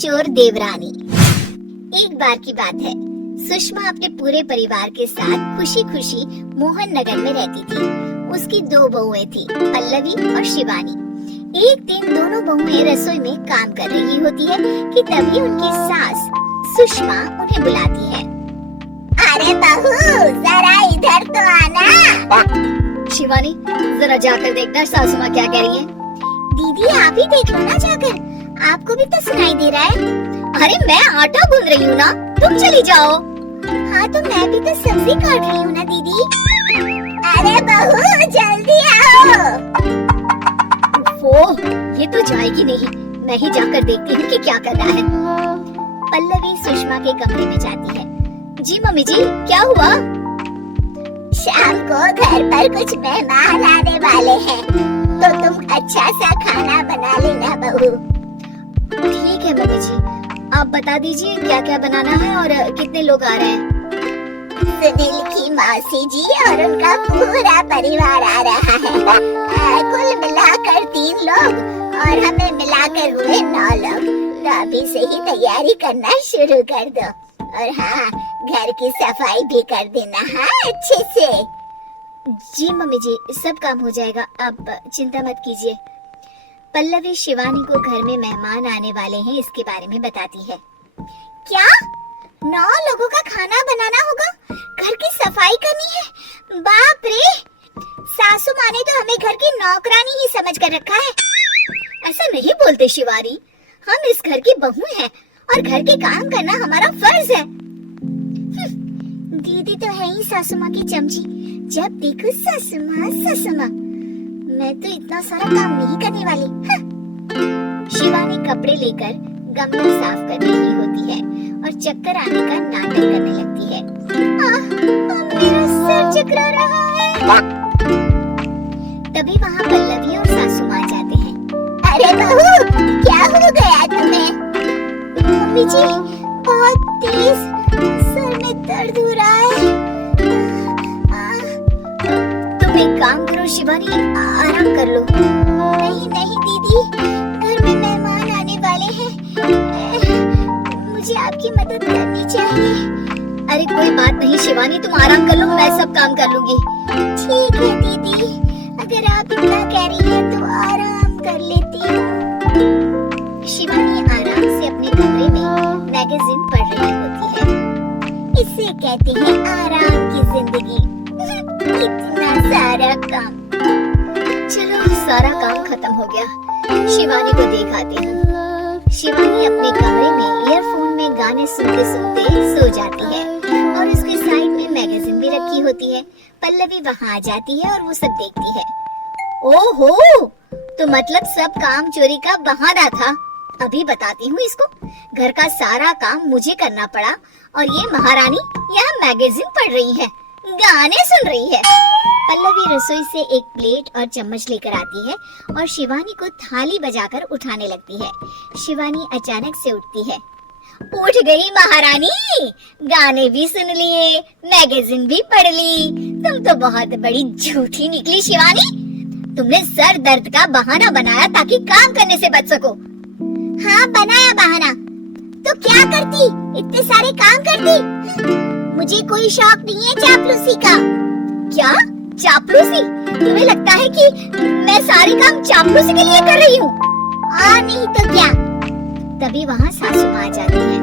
चोर देवरानी। एक बार की बात है, सुषमा अपने पूरे परिवार के साथ खुशी खुशी मोहन नगर में रहती थी। उसकी 2 बहुएं थी, पल्लवी और शिवानी। एक दिन दोनों बहुएं रसोई में काम कर रही होती है कि तभी उनकी सास सुषमा उन्हें बुलाती है। अरे बहू, जरा इधर तो आना। शिवानी, जरा जाकर देखना सासू माँ क्या कह रही है। दीदी आप ही देख लो ना जाकर, आपको भी तो सुनाई दे रहा है। अरे मैं आटा गूंद रही हूँ ना, तुम चली जाओ। हाँ तो मैं भी तो सब्जी काट रही हूँ ना दीदी। अरे बहू जल्दी आओ। वो ये तो जाएगी नहीं, मैं ही जाकर देखती हूँ कि क्या कर रहा है। पल्लवी सुषमा के कमरे में जाती है। जी मम्मी जी, क्या हुआ? शाम को घर पर कुछ मेहमान आने वाले हैं, तो तुम अच्छा सा खाना बना लेना बहू। ठीक है मम्मी जी, आप बता दीजिए क्या क्या बनाना है और कितने लोग आ रहे हैं। सुनील की मौसी जी और उनका पूरा परिवार आ रहा है। कुल मिलाकर 3 लोग और हमें मिलाकर हुए 9 लोग। तो अभी से ही तैयारी करना शुरू कर दो। और हाँ, घर की सफाई भी कर देना, हाँ अच्छे से। जी मम्मी जी, सब काम हो जाएगा, आप चिंता मत कीजिए। पल्लवी शिवानी को घर में मेहमान आने वाले हैं इसके बारे में बताती है। क्या 9 लोगों का खाना बनाना होगा, घर की सफाई करनी है? बाप रे, सासू माँ ने तो हमें घर की नौकरानी ही समझ कर रखा है। ऐसा नहीं बोलते शिवानी, हम इस घर की बहू हैं और घर के काम करना हमारा फर्ज है। दीदी तो है ही सासू माँ की चमची, जब देखो सासू माँ। मैं तो इतना सारा काम नहीं करने वाली। शिवानी कपड़े लेकर गमला साफ कर रही होती है और चक्कर आने का नाटक करने लगती है। मेरा सर चकरा रहा है। तभी वहाँ पल्लवी और सासू माँ जाते हैं। अरे बहू, क्या हो गया तुम्हें? मम्मी जी, बहुत तेज सर में दर्द हो रहा है। तुम एक काम करो शिवानी, आराम कर लो। नहीं दीदी, घर में मेहमान आने वाले हैं, मुझे आपकी मदद करनी चाहिए। अरे कोई बात नहीं शिवानी, तुम आराम कर लो, मैं सब काम कर लूंगी। ठीक है दीदी, अगर आप इतना कह रही हैं तो आराम कर लेती हूँ। शिवानी आराम से अपने कमरे में मैगजीन पढ़ रही होती है। इसे कहते हैं आराम की जिंदगी। इतना सारा काम। चलो सारा काम खत्म हो गया, शिवानी को दिखाते हैं। शिवानी अपने कमरे में ईयरफोन में गाने सुनते सुनते सो जाती है और उसके साइड में मैगजीन भी रखी होती है। पल्लवी वहाँ आ जाती है और वो सब देखती है। ओहो, तो मतलब सब काम चोरी का बहाना था। अभी बताती हूँ इसको। घर का सारा काम मुझे करना पड़ा और ये महारानी यहाँ मैगजीन पढ़ रही है, गाने सुन रही है। पल्लवी रसोई से एक प्लेट और चम्मच लेकर आती है और शिवानी को थाली बजाकर उठाने लगती है। शिवानी अचानक से उठती है। उठ गई महारानी, गाने भी सुन लिए, मैगजीन भी पढ़ ली। तुम तो बहुत बड़ी झूठी निकली शिवानी। तुमने सर दर्द का बहाना बनाया ताकि काम करने से बच सको। हाँ बनाया बहाना, तो क्या करती, इतने सारे काम करती। मुझे कोई शौक नहीं है चापलूसी का। क्या चापलूसी? तुम्हें लगता है कि मैं सारे काम चापलूसी के लिए कर रही हूँ? और नहीं तो क्या। तभी वहाँ सासू माँ आ जाती है।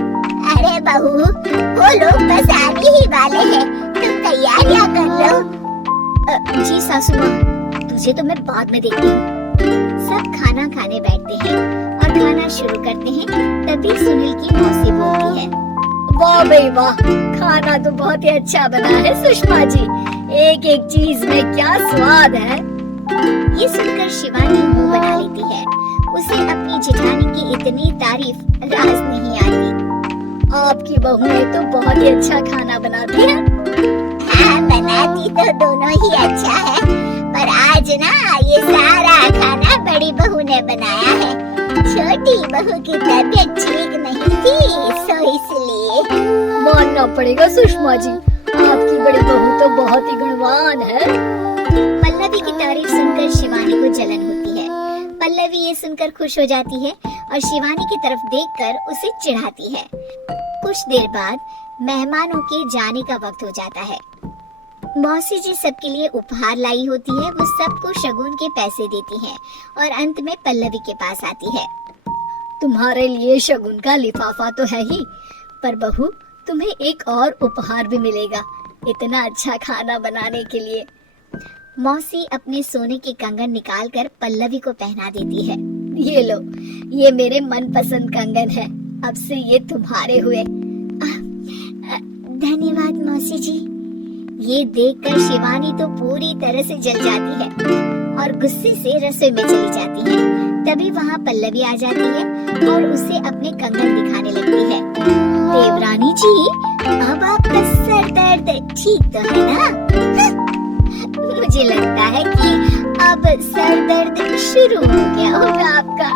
अरे बहू, वो लोग बस आने ही वाले हैं, तुम तैयारियां कर लो। जी सासू माँ, तुझे तो मैं बाद में देखती हूँ। सब खाना खाने बैठते हैं और खाना शुरू करते हैं। तभी सुनील की मौसी बोलती है। वाह भाई वाह, खाना तो बहुत ही अच्छा बना है सुषमा जी, एक एक चीज में क्या स्वाद है। ये सुनकर शिवानी मुंह बना लेती है। उसे अपनी जेठानी की इतनी तारीफ राज नहीं आती। आपकी बहुएं तो बहुत ही अच्छा खाना बनाती है। हाँ बनाती तो दोनों ही अच्छा है, पर आज ना ये सारा खाना बड़ी बहू ने बनाया है। छोटी बहू की तबीयत ठीक नहीं थी, सो इसलिए। मानना पड़ेगा सुषमा जी, आपकी बड़ी बहू तो बहुत ही गुणवान है। पल्लवी की तारीफ सुनकर शिवानी को जलन होती है। पल्लवी ये सुनकर खुश हो जाती है और शिवानी की तरफ देखकर उसे चिढ़ाती है। कुछ देर बाद मेहमानों के जाने का वक्त हो जाता है। मौसी जी सबके लिए उपहार लाई होती है। वो सबको शगुन के पैसे देती हैं और अंत में पल्लवी के पास आती है। तुम्हारे लिए शगुन का लिफाफा तो है ही, पर बहू तुम्हें एक और उपहार भी मिलेगा इतना अच्छा खाना बनाने के लिए। मौसी अपने सोने के कंगन निकालकर पल्लवी को पहना देती है। ये लो, ये मेरे मनपसंद कंगन है, अब से ये तुम्हारे हुए। धन्यवाद मौसी जी। ये देखकर शिवानी तो पूरी तरह से जल जाती है और गुस्से से रसोई में चली जाती है। तभी वहाँ पल्लवी आ जाती है और उसे अपने कंगन दिखाने लगती है। देवरानी जी, अब आपका सर दर्द ठीक तो है ना? मुझे लगता है कि अब सर दर्द शुरू हो गया होगा आपका।